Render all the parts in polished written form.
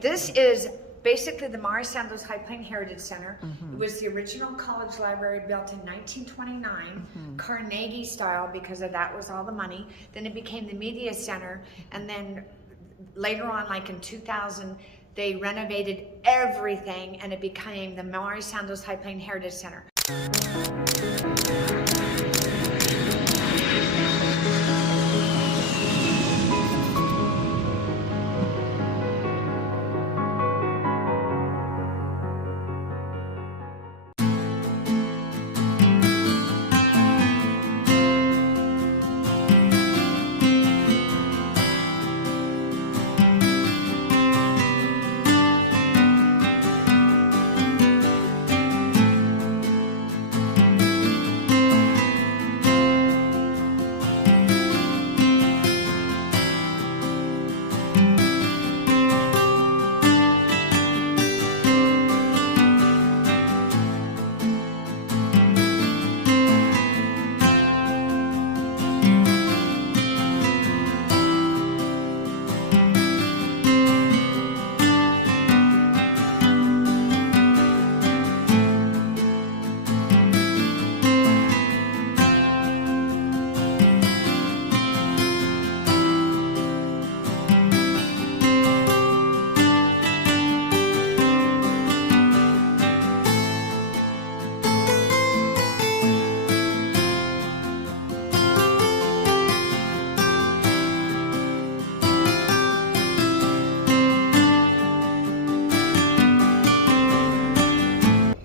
this is basically the Mari Sandoz Heritage Center. It was the original college library built in 1929, Carnegie-style, because of that was all the money. Then it became the media center, and then later on, like in 2000, they renovated everything, and it became the Mari Sandoz Heritage Center.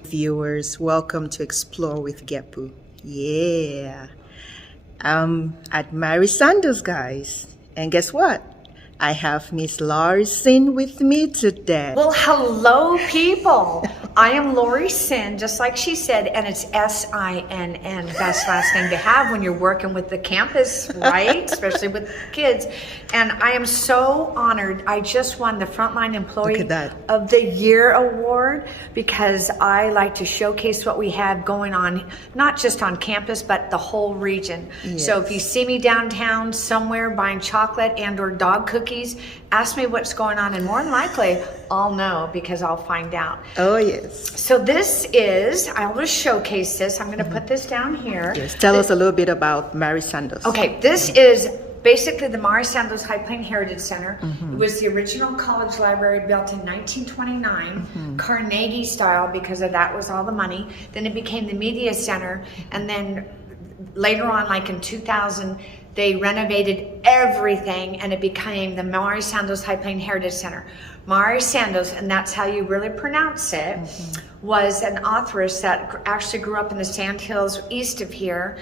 Viewers, welcome to Explore with Gepu. Yeah, I'm at Mari Sandoz, guys, and guess what? I have Miss Laure Sinn with me today. Well, hello, people. I am Laure Sinn, just like she said, and it's S-I-N-N, best last name to have when you're working with the campus, right? Especially with kids. And I am so honored. I just won the Frontline Employee of the Year award because I like to showcase what we have going on, not just on campus, but the whole region. Yes. So if you see me downtown somewhere buying chocolate and or dog cookies, ask me what's going on, and more than likely I'll know because I'll find out. Oh yes. So this is, I'll just showcase this. I'm going to put this down here. Yes. Tell us a little bit about Mari Sandoz. Okay, this is basically the Mari Sandoz Heritage Center. It was the original college library built in 1929, Carnegie-style, because of that was all the money. Then it became the media center, and then later on, like in 2000, they renovated everything, and it became the Mari Sandoz Heritage Center. Mari Sandoz, and that's how you really pronounce it, was an authoress that actually grew up in the Sandhills east of here,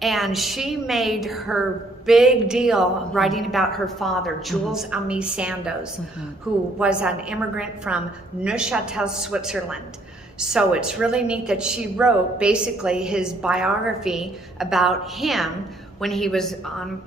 and she made her big deal writing about her father, Jules Ami Sandoz, who was an immigrant from Neuchâtel, Switzerland. So it's really neat that she wrote basically his biography about him when he was on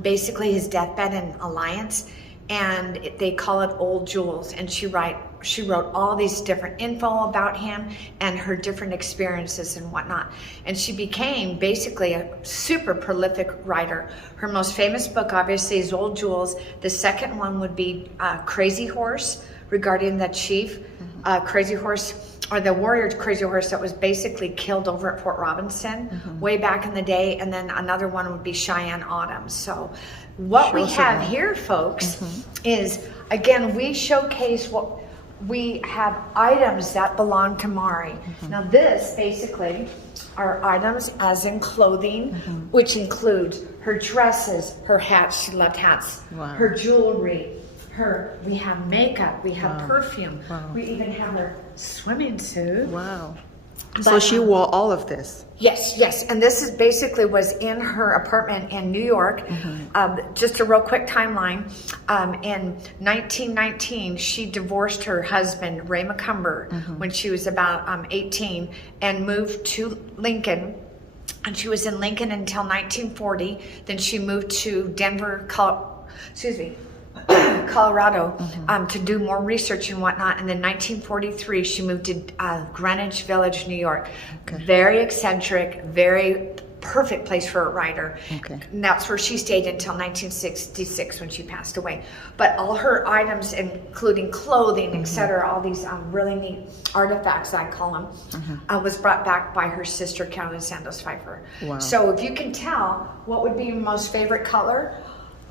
basically his deathbed in Alliance, and they call it Old Jules. And she wrote all these different info about him and her different experiences and whatnot. And she became basically a super prolific writer. Her most famous book, obviously, is Old Jules. The second one would be Crazy Horse, regarding the chief Crazy Horse, or the warrior Crazy Horse that was basically killed over at Fort Robinson way back in the day. And then another one would be Cheyenne Autumn. So what we have here, folks, is, again, we showcase what we have, items that belong to Mari. Now this basically are items as in clothing, which includes her dresses, her hats, she loved hats, her jewelry, we have makeup, we have perfume, we even have her swimming suit. Wow. So she wore all of this? Yes, yes. And this is basically was in her apartment in New York. Just a real quick timeline. In 1919, she divorced her husband, Ray McCumber, when she was about 18, and moved to Lincoln. And she was in Lincoln until 1940. Then she moved to Denver, Colorado, to do more research and whatnot. And then 1943, she moved to Greenwich Village, New York. Very eccentric, very perfect place for a writer. Okay. And that's where she stayed until 1966 when she passed away. But all her items, including clothing, etc., all these really neat artifacts, I call them, was brought back by her sister, Chadron Sandoz Pfeiffer. Wow. So if you can tell, what would be your most favorite color?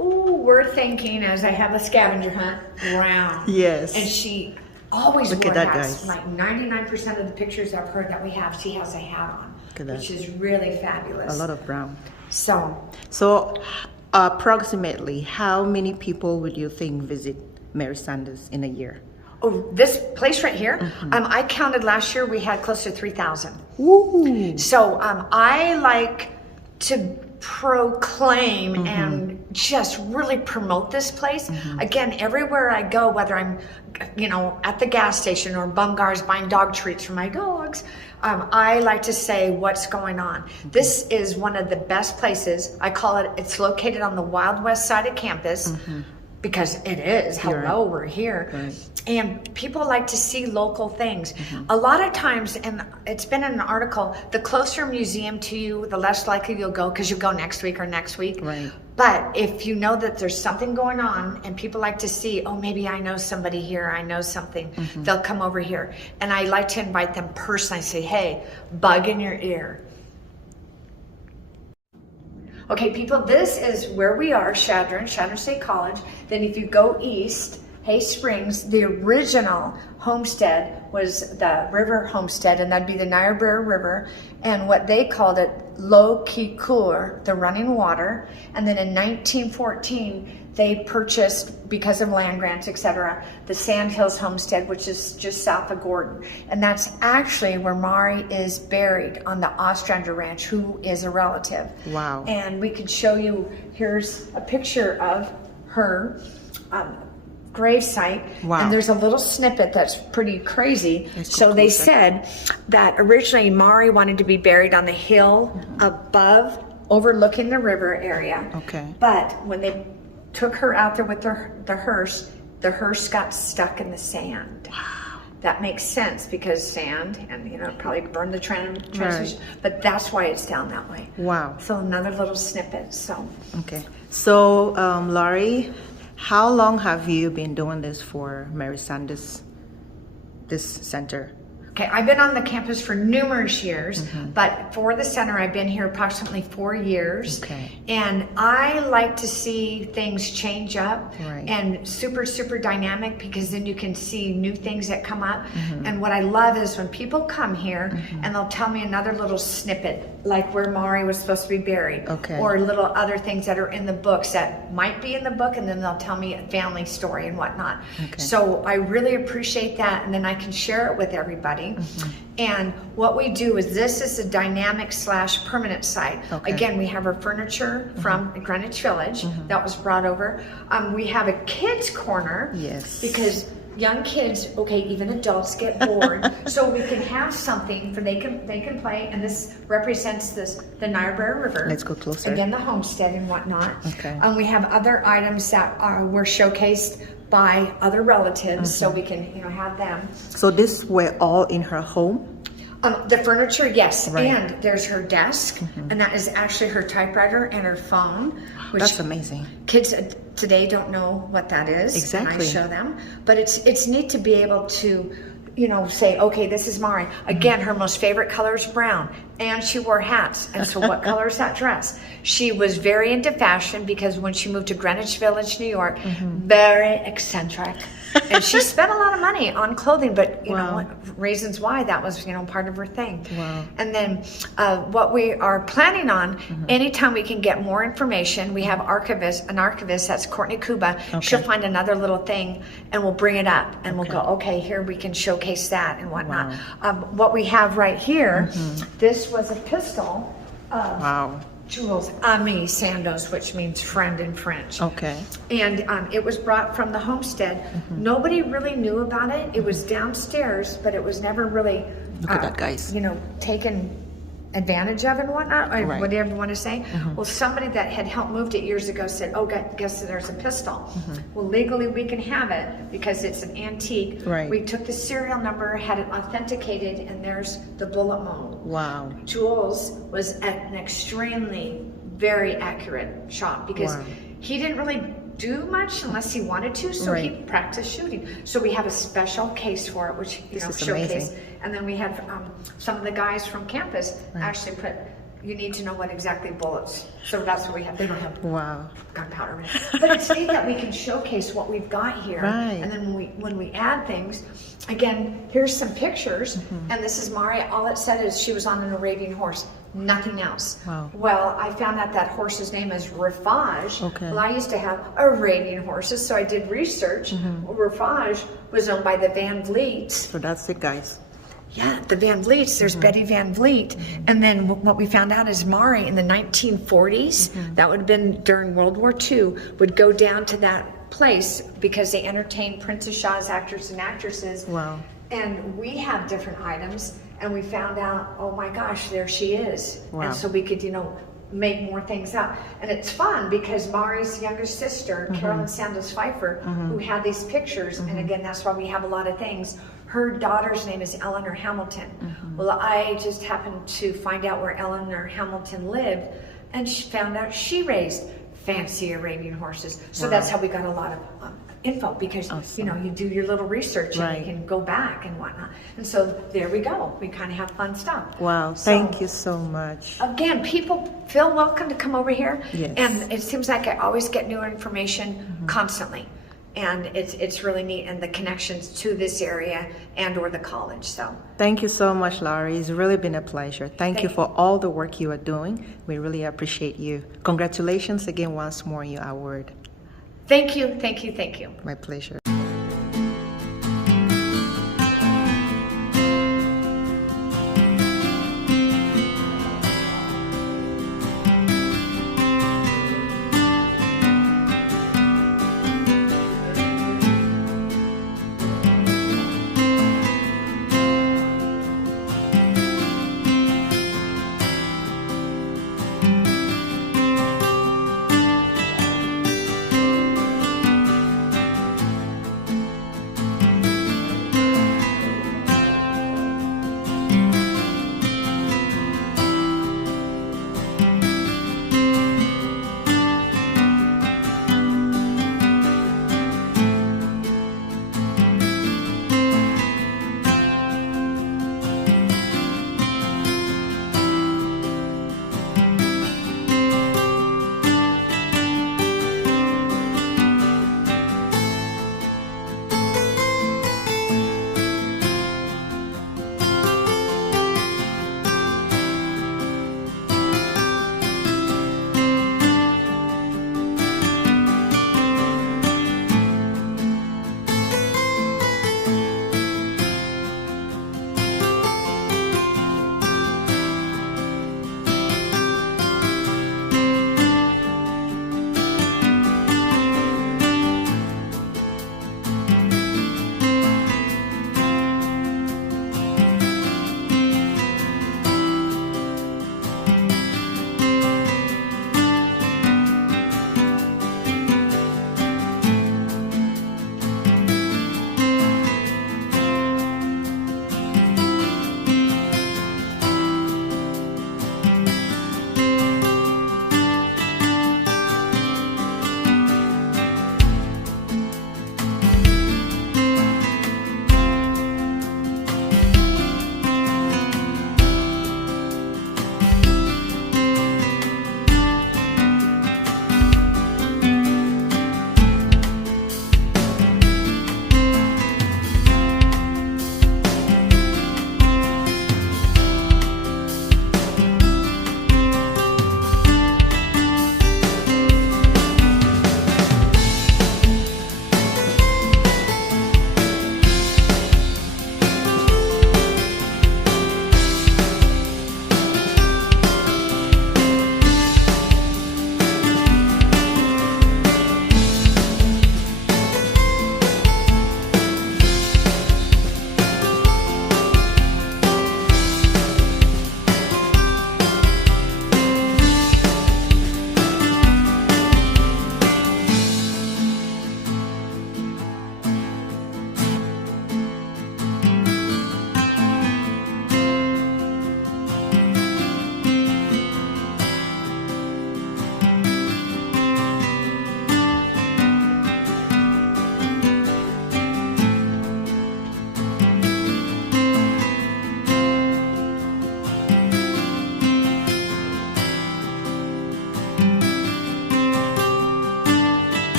Ooh, we're thinking, as I have a scavenger hunt, brown. Yes. And she always Look wore at that, hats. guys. Like 99% of the pictures of her that we have, she has a hat on, Look at that. which is really fabulous. A lot of brown. So, Approximately, how many people would you think visit Mari Sandoz in a year? oh, this place right here, I counted last year, we had close to 3,000. Ooh. So I like to proclaim and just really promote this place. Again, everywhere I go, whether I'm, at the gas station or Bumgar's buying dog treats for my dogs, I like to say what's going on. This is one of the best places. I call it, it's located on the Wild West side of campus. Because it is. Hello, we're here. Right. And people like to see local things. A lot of times, and it's been in an article, the closer a museum to you, the less likely you'll go because you'll go next week or next week. Right. But if you know that there's something going on and people like to see, oh, maybe I know somebody here, I know something, they'll come over here. And I like to invite them personally, say, hey, bug in your ear. Okay, people, this is where we are, Chadron State College. Then if you go east, Hay Springs, the original homestead was the river homestead, and that'd be the Niobrara River. And what they called it, L'eau qui court, the running water. And then in 1914, they purchased, because of land grants, etc., the Sand Hills Homestead, which is just south of Gordon. And that's actually where Mari is buried, on the Ostrander Ranch, who is a relative. Wow. And we could show you, here's a picture of her grave site. Wow. And there's a little snippet that's pretty crazy. Let's go So they closer. said that originally Mari wanted to be buried on the hill above, overlooking the river area. Okay. But when they took her out there with the hearse got stuck in the sand. Wow. That makes sense because sand, and probably burned the transmission. But that's why it's down that way. Wow. So another little snippet. So Okay. So, Laurie, how long have you been doing this for Mari Sandoz, this center? okay, I've been on the campus for numerous years, but for the center, I've been here approximately 4 years. Okay. And I like to see things change up Right. and super, super dynamic, because then you can see new things that come up. And what I love is when people come here and they'll tell me another little snippet, like where Mari was supposed to be buried, Okay. or little other things that are in the books that might be in the book, and then they'll tell me a family story and whatnot. Okay. So I really appreciate that, and then I can share it with everybody. And what we do is, this is a dynamic / permanent site. Okay. Again, we have our furniture from Greenwich Village that was brought over. We have a kids corner. Yes. Because young kids, okay, even adults get bored, so we can have something for they can play. And this represents the Niobrara River. Let's go closer. Again, the homestead and whatnot. Okay. We have other items that were showcased by other relatives, so we can have them. So this were all in her home? The furniture, yes, Right. and there's her desk, and that is actually her typewriter and her phone, which That's amazing. kids today don't know what that is. Exactly. And I show them, but it's neat to be able to, say, okay, this is Mari. Again, her most favorite color is brown, and she wore hats. And so what color is that dress? She was very into fashion, because when she moved to Greenwich Village, New York, very eccentric. And she spent a lot of money on clothing, but Wow. reasons why, that was part of her thing. Wow. And then what we are planning on, anytime we can get more information, we have an archivist, that's Courtney Kuba. Okay. She'll find another little thing and we'll bring it up, and we'll go, okay, here we can showcase that and whatnot. What we have right here, this was a pistol of Wow. Jules Mari Sandoz, which means friend in French. Okay. And it was brought from the homestead. Nobody really knew about it. It was downstairs, but it was never really, Look at that, guys. taken advantage of and whatnot, or Right. whatever you want to say. Well, somebody that had helped moved it years ago said, oh, guess there's a pistol. Well, legally we can have it because it's an antique. Right. We took the serial number, had it authenticated, and there's the bullet mold. Wow. Jules was an extremely, very accurate shot because Wow. he didn't really do much unless he wanted to, so he Right. practiced shooting. So we have a special case for it, which This is showcase. amazing. And then we had some of the guys from campus actually put, you need to know what exactly bullets. So that's what we have. They don't have Wow. gunpowder. But it's neat that we can showcase what we've got here. Right. And then when we add things, again, here's some pictures. And this is Mari. All it said is she was on an Arabian horse. Nothing else. Wow. Well, I found out that horse's name is Rafaj. Okay. Well, I used to have Arabian horses, so I did research. Rafaj was owned by the Van Vliets. So that's it, guys. Yeah, the Van Vliets. There's Betty Van Vliet. And then what we found out is Mari in the 1940s, that would have been during World War II, would go down to that place because they entertained Princess Shah's actors and actresses. Wow. And we have different items, and we found out, oh my gosh, there she is. Wow. And so we could, make more things up. And it's fun because Mari's younger sister, Carolyn Sandoz Pfeiffer, who had these pictures, and again, that's why we have a lot of things. Her daughter's name is Eleanor Hamilton. Well, I just happened to find out where Eleanor Hamilton lived, and she found out she raised fancy Arabian horses. So that's how we got a lot of info because, you do your little research and Right. you can go back and whatnot. And so there we go. We kind of have fun stuff. Wow. So, Thank you so much. Again, people feel welcome to come over here. Yes. And it seems like I always get new information constantly. And it's really neat, and the connections to this area and or the college. So Thank you so much, Laure. It's really been a pleasure. Thank you for all the work you are doing. We really appreciate you. Congratulations again once more on your award. thank you. My pleasure.